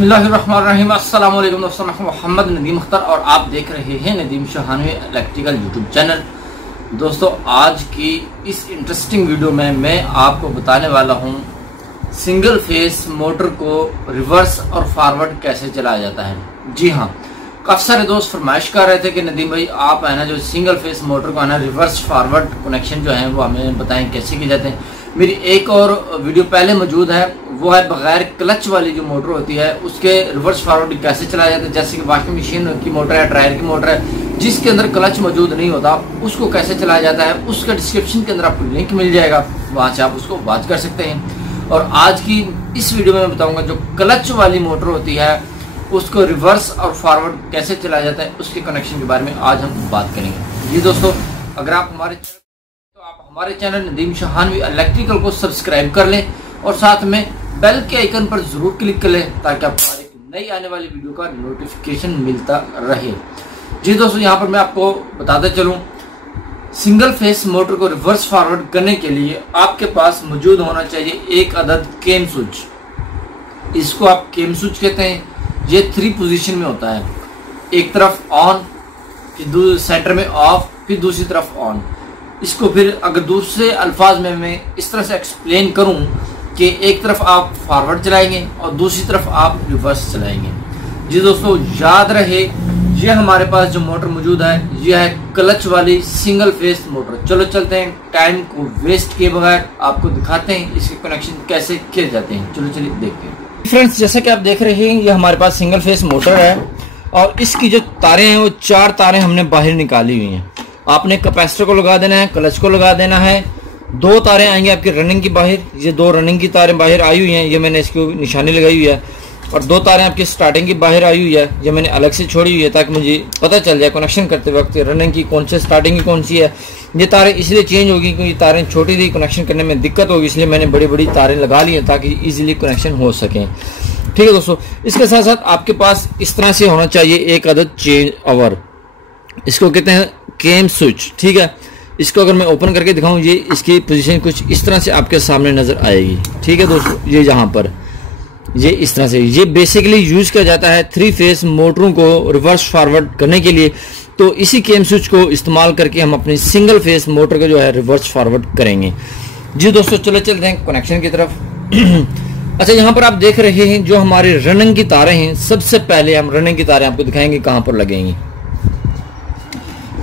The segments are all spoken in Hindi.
बिस्मिल्लाहिर्रहमानिर्रहीम। अस्सलाम वालेकुम दोस्तों, मैं मोहम्मद नदीम अख्तर और आप देख रहे हैं नदीम शाहानवी इलेक्ट्रिकल यूट्यूब चैनल। दोस्तों, आज की इस इंटरेस्टिंग वीडियो में मैं आपको बताने वाला हूं सिंगल फेस मोटर को रिवर्स और फॉरवर्ड कैसे चलाया जाता है। जी हाँ, काफी सारे दोस्त फरमाइश कर रहे थे कि नदीम भाई आप है ना जो सिंगल फेस मोटर को है ना रिवर्स फॉरवर्ड कनेक्शन जो है वो हमें बताएं कैसे किए जाते हैं। मेरी एक और वीडियो पहले मौजूद है, वो है बगैर क्लच वाली जो मोटर होती है उसके रिवर्स फॉरवर्ड कैसे चलाया जाता है। जैसे कि वॉशिंग मशीन की मोटर है, ड्रायर की मोटर है, जिसके अंदर क्लच मौजूद नहीं होता, उसको कैसे चलाया जाता है उसका डिस्क्रिप्शन के अंदर आपको लिंक मिल जाएगा, वहां से आप उसको वॉच कर सकते हैं। और आज की इस वीडियो में मैं बताऊंगा जो क्लच वाली मोटर होती है उसको रिवर्स और फॉरवर्ड कैसे चलाया जाता है, उसके कनेक्शन के बारे में आज हम बात करेंगे। जी दोस्तों, अगर आप हमारे चैनल नदीम शाहानवी इलेक्ट्रिकल को सब्सक्राइब कर लें और साथ में बेल के आइकन पर जरूर क्लिक कर लें ताकि आपको हर एक नई आने वाली वीडियो का नोटिफिकेशन मिलता रहे। जी दोस्तों, यहाँ पर मैं आपको बताते चलूं, सिंगल फेस मोटर को रिवर्स फॉरवर्ड करने के लिए आपके पास मौजूद होना चाहिए एक अदद केम स्विच। इसको आप केम स्विच कहते हैं। ये 3 पोजीशन में होता है, एक तरफ ऑन, फिर सेंटर में ऑफ, फिर दूसरी तरफ ऑन। इसको फिर अगर दूसरे अल्फाज में मैं इस तरह से एक्सप्लेन करूं कि एक तरफ आप फॉरवर्ड चलाएंगे और दूसरी तरफ आप रिवर्स चलाएंगे। जी दोस्तों, याद रहे ये हमारे पास जो मोटर मौजूद है ये है क्लच वाली सिंगल फेस मोटर। चलो चलते हैं, टाइम को वेस्ट किए बगैर आपको दिखाते हैं इसके कनेक्शन कैसे किए जाते हैं। चलो चलिए देखते हैं। फ्रेंड्स, जैसा कि आप देख रहे हैं ये हमारे पास सिंगल फेस मोटर है और इसकी जो तारें हैं वो 4 तारें हमने बाहर निकाली हुई हैं। आपने कैपेसिटर को लगा देना है, क्लच को लगा देना है। 2 तारें आएंगी आपकी रनिंग की बाहर, ये 2 रनिंग की तारें बाहर आई हुई हैं, ये मैंने इसको निशानी लगाई हुई है। और 2 तारें आपकी स्टार्टिंग की बाहर आई हुई है, ये मैंने अलग से छोड़ी हुई है ताकि मुझे पता चल जाए कनेक्शन करते वक्त रनिंग की कौन सी, स्टार्टिंग की कौन सी है। ये तारें इसलिए चेंज होगी क्योंकि तारें छोटी थी, कनेक्शन करने में दिक्कत होगी, इसलिए मैंने बड़ी बड़ी तारें लगा ली हैं ताकि इजीली कनेक्शन हो सकें। ठीक है दोस्तों, इसके साथ साथ आपके पास इस तरह से होना चाहिए एक अदद चेंज ओवर, इसको कहते हैं केम स्विच। ठीक है, इसको अगर मैं ओपन करके दिखाऊं, ये इसकी पोजीशन कुछ इस तरह से आपके सामने नजर आएगी। ठीक है दोस्तों, ये यहाँ पर ये इस तरह से ये बेसिकली यूज किया जाता है 3 फेस मोटरों को रिवर्स फॉरवर्ड करने के लिए। तो इसी केम स्विच को इस्तेमाल करके हम अपनी सिंगल फेस मोटर को जो है रिवर्स फॉरवर्ड करेंगे। जी दोस्तों, चलो चलते हैं कनेक्शन की तरफ। अच्छा, यहाँ पर आप देख रहे हैं जो हमारी रनिंग की तारें हैं, सबसे पहले हम रनिंग की तारें आपको दिखाएंगे कहां पर लगेंगी।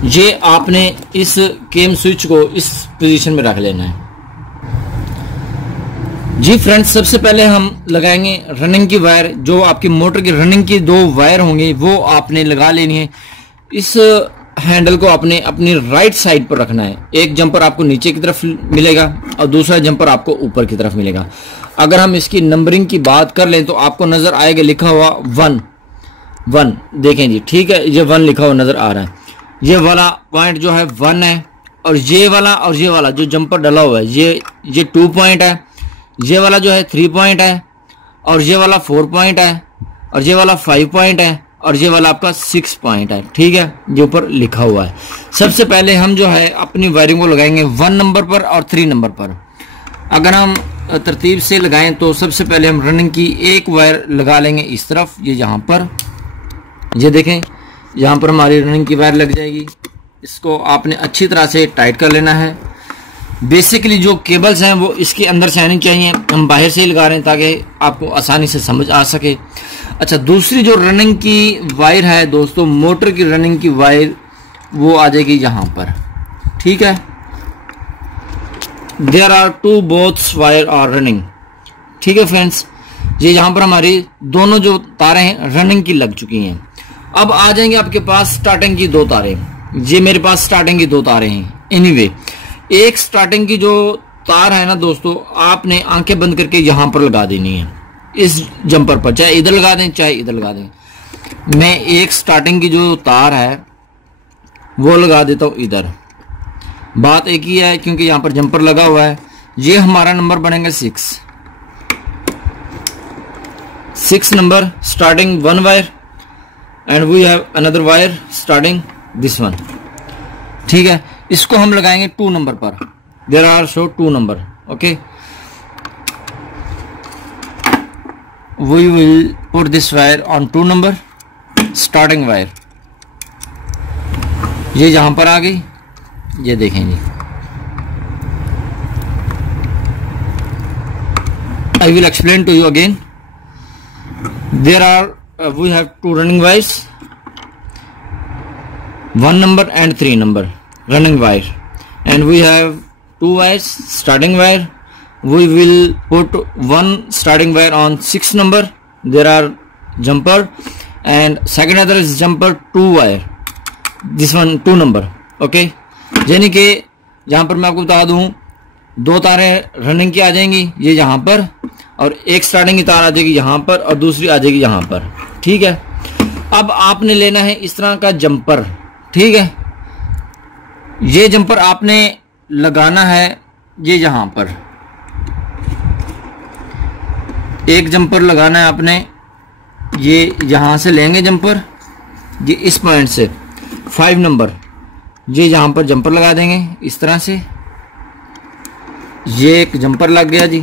ये आपने इस केम स्विच को इस पोजीशन में रख लेना है। जी फ्रेंड्स, सबसे पहले हम लगाएंगे रनिंग की वायर। जो आपकी मोटर की रनिंग की 2 वायर होंगी वो आपने लगा लेनी है। इस हैंडल को आपने अपनी राइट साइड पर रखना है। एक जंपर आपको नीचे की तरफ मिलेगा और दूसरा जंपर आपको ऊपर की तरफ मिलेगा। अगर हम इसकी नंबरिंग की बात कर लें तो आपको नजर आएगा लिखा हुआ 1 देखें जी। ठीक है, ये 1 लिखा हुआ नजर आ रहा है। ये वाला पॉइंट जो है 1 है और ये वाला जो जंपर डला हुआ है ये 2 पॉइंट है। ये वाला जो है 3 पॉइंट है और ये वाला 4 पॉइंट है और ये वाला 5 पॉइंट है और ये वाला आपका 6 पॉइंट है। ठीक है, ये ऊपर लिखा हुआ है। सबसे पहले हम जो है अपनी वायरिंग को लगाएंगे 1 नंबर पर और 3 नंबर पर। अगर हम तरतीब से लगाएं तो सबसे पहले हम रनिंग की एक वायर लगा लेंगे इस तरफ, ये यहाँ पर, ये देखें यहाँ पर हमारी रनिंग की वायर लग जाएगी। इसको आपने अच्छी तरह से टाइट कर लेना है। बेसिकली जो केबल्स हैं वो इसके अंदर से आनी चाहिए, हम बाहर से ही लगा रहे हैं ताकि आपको आसानी से समझ आ सके। अच्छा, दूसरी जो रनिंग की वायर है दोस्तों, मोटर की रनिंग की वायर वो आ जाएगी यहाँ पर। ठीक है, there are 2 both wire are running. ठीक है फ्रेंड्स, ये यहाँ पर हमारी दोनों जो तारें हैं रनिंग की लग चुकी हैं। अब आ जाएंगे आपके पास स्टार्टिंग की 2 तारें। ये मेरे पास स्टार्टिंग की 2 तारें हैं। एनीवे, एक स्टार्टिंग की जो तार है ना दोस्तों, आपने आंखें बंद करके यहां पर लगा देनी है इस जंपर पर, चाहे इधर लगा दें चाहे इधर लगा दें। मैं एक स्टार्टिंग की जो तार है वो लगा देता हूं इधर। बात एक ही है क्योंकि यहां पर जंपर लगा हुआ है। ये हमारा नंबर बनेगा 6 number starting 1 wire and we have another wire starting this 1। ठीक है, इसको हम लगाएंगे 2 नंबर पर। There are show 2 number. Okay, we will put this wire on 2 number starting wire. ये जहां पर आ गई, ये देखें जी। I will explain to you again. There are we have 2 running wires, 1 number and 3 number running wire, and we have 2 wires starting wire. We will put 1 starting wire on 6 number. There are jumper, and second other is jumper 2 wire. This one 2 number. Okay, यानी कि जहां पर मैं आपको बता दूं 2 तारें रनिंग की आ जाएंगी ये यहाँ पर, और एक स्टार्टिंग की तार आ जाएगी यहाँ पर और दूसरी आ जाएगी यहाँ पर। ठीक है, अब आपने लेना है इस तरह का जंपर। ठीक है, ये जंपर आपने लगाना है ये यहाँ पर, एक जंपर लगाना है आपने, ये यहाँ से लेंगे जंपर, ये इस पॉइंट से 5 नंबर, ये यहाँ पर जंपर लगा देंगे इस तरह से। ये एक जंपर लग गया जी,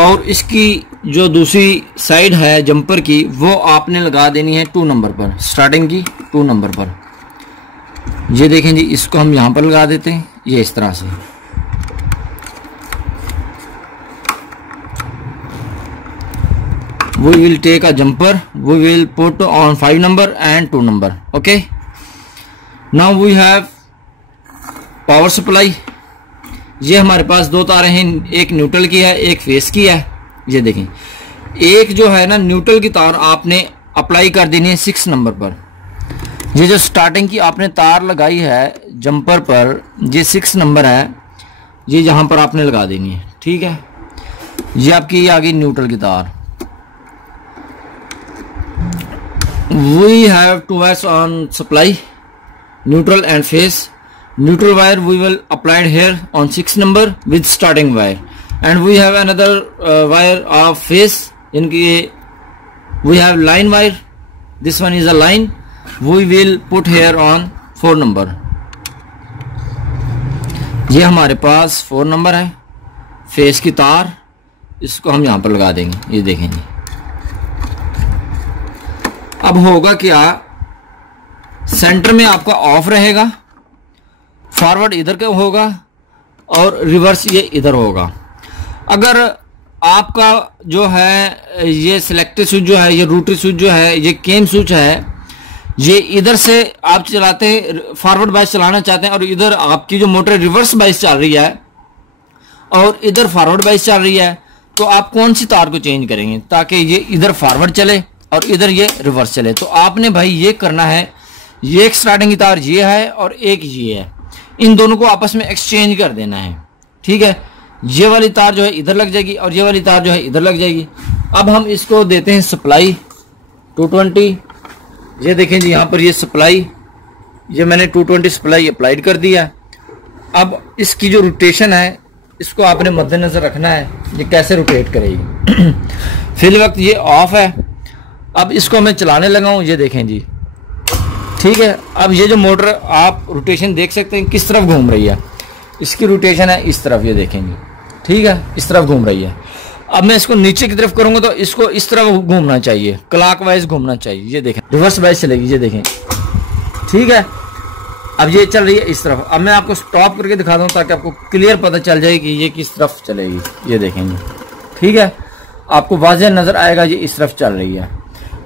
और इसकी जो दूसरी साइड है जंपर की वो आपने लगा देनी है 2 नंबर पर, स्टार्टिंग की 2 नंबर पर। ये देखें जी, इसको हम यहां पर लगा देते हैं ये इस तरह से। We will take a jumper, we will put on 5 number and 2 number. Okay, now we have power supply. ये हमारे पास 2 तारें हैं, एक न्यूट्रल की है एक फेस की है। ये देखें, एक जो है ना न्यूट्रल की तार आपने अप्लाई कर देनी है 6 नंबर पर। ये जो स्टार्टिंग की आपने तार लगाई है जंपर पर, ये 6 नंबर है, ये यहाँ पर आपने लगा देनी है। ठीक है, ये आपकी आ गई न्यूट्रल की तार। We have 2 wires on supply, neutral and phase. Neutral wire we will apply here on 6 number with starting wire, and we have another wire of phase. इनकी we have line wire. This one is a line. We will put here on 4 number. ये हमारे पास 4 नंबर है, फेस की तार, इसको हम यहाँ पर लगा देंगे। ये देखेंगे, अब होगा क्या, सेंटर में आपका ऑफ रहेगा, फॉरवर्ड इधर का होगा और रिवर्स ये इधर होगा। अगर आपका जो है ये सिलेक्टेड स्विच जो है, ये रोटरी स्विच जो है, ये केम स्विच है, ये इधर से आप चलाते हैं, फॉरवर्ड बाइस चलाना चाहते हैं, और इधर आपकी जो मोटर रिवर्स बाइस चल रही है और इधर फॉरवर्ड बाइस चल रही है, तो आप कौन सी तार को चेंज करेंगे ताकि ये इधर फॉरवर्ड चले और इधर ये रिवर्स चले? तो आपने भाई ये करना है, ये एक स्टार्टिंग की तार ये है और एक ये है, इन दोनों को आपस में एक्सचेंज कर देना है। ठीक है, ये वाली तार जो है इधर लग जाएगी और ये वाली तार जो है इधर लग जाएगी। अब हम इसको देते हैं सप्लाई 220। ये देखें जी, यहाँ पर ये सप्लाई, ये मैंने 220 सप्लाई अप्लाइड कर दिया। अब इसकी जो रोटेशन है इसको आपने मद्देनजर रखना है, ये कैसे रोटेट करेगी। फिल वक्त ये ऑफ है, अब इसको मैं चलाने लगा हूँ, ये देखें जी। ठीक है, अब ये जो मोटर आप रोटेशन देख सकते हैं किस तरफ घूम रही है, इसकी रोटेशन है इस तरफ, ये देखेंगे। ठीक है, इस तरफ घूम रही है। अब मैं इसको नीचे की तरफ करूंगा तो इसको इस तरफ घूमना चाहिए, क्लॉकवाइज घूमना चाहिए। ये देखें, रिवर्स वाइज चलेगी, ये देखें। ठीक है, अब ये चल रही है इस तरफ। अब मैं आपको स्टॉप करके दिखा दूं ताकि आपको क्लियर पता चल जाए कि ये किस तरफ चलेगी। ये देखेंगे, ठीक है, आपको वाज़ेह नजर आएगा ये इस तरफ चल रही है।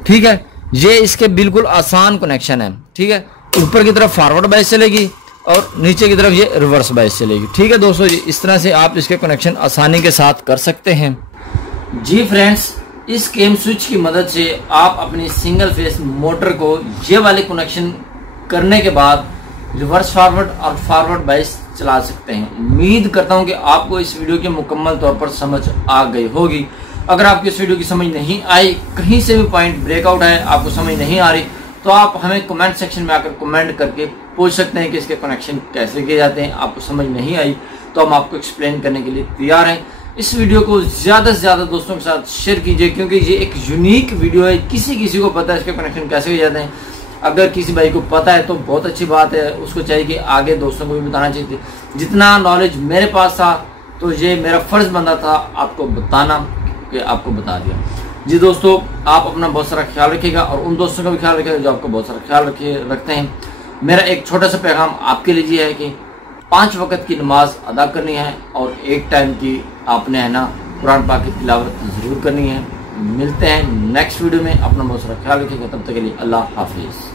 ठीक है, ये इसके बिल्कुल आसान कनेक्शन है। ठीक है, ऊपर की तरफ फॉरवर्ड बाइस चलेगी और नीचे की तरफ ये रिवर्स बाइस चलेगी। ठीक है दोस्तों, इस तरह से आप इसके कनेक्शन आसानी के साथ कर सकते हैं। जी फ्रेंड्स, इस केम स्विच की मदद से आप अपनी सिंगल फेस मोटर को ये वाले कनेक्शन करने के बाद रिवर्स फॉरवर्ड और फॉरवर्ड बाइस चला सकते हैं। उम्मीद करता हूं कि आपको इस वीडियो की मुकम्मल तौर पर समझ आ गई होगी। अगर आपको इस वीडियो की समझ नहीं आई, कहीं से भी पॉइंट ब्रेकआउट है, आपको समझ नहीं आ रही, तो आप हमें कमेंट सेक्शन में आकर कमेंट करके पूछ सकते हैं कि इसके कनेक्शन कैसे किए जाते हैं। आपको समझ नहीं आई तो हम आपको एक्सप्लेन करने के लिए तैयार हैं। इस वीडियो को ज़्यादा से ज़्यादा दोस्तों के साथ शेयर कीजिए, क्योंकि ये एक यूनिक वीडियो है। किसी को पता है इसके कनेक्शन कैसे किए जाते हैं। अगर किसी भाई को पता है तो बहुत अच्छी बात है, उसको चाहिए कि आगे दोस्तों को भी बताना चाहिए। जितना नॉलेज मेरे पास था तो ये मेरा फर्ज बनता था आपको बताना, कि आपको बता दिया। जी दोस्तों, आप अपना बहुत सारा ख्याल रखिएगा और उन दोस्तों का भी ख्याल रखिएगा जो आपको बहुत सारा ख्याल रखते हैं। मेरा एक छोटा सा पैगाम आपके लिए ये है कि 5 वक्त की नमाज अदा करनी है और एक टाइम की आपने है ना कुरान पाक की तिलावत जरूर करनी है। मिलते हैं नेक्स्ट वीडियो में। अपना बहुत सारा ख्याल रखिएगा, तब तक के लिए अल्लाह हाफिज।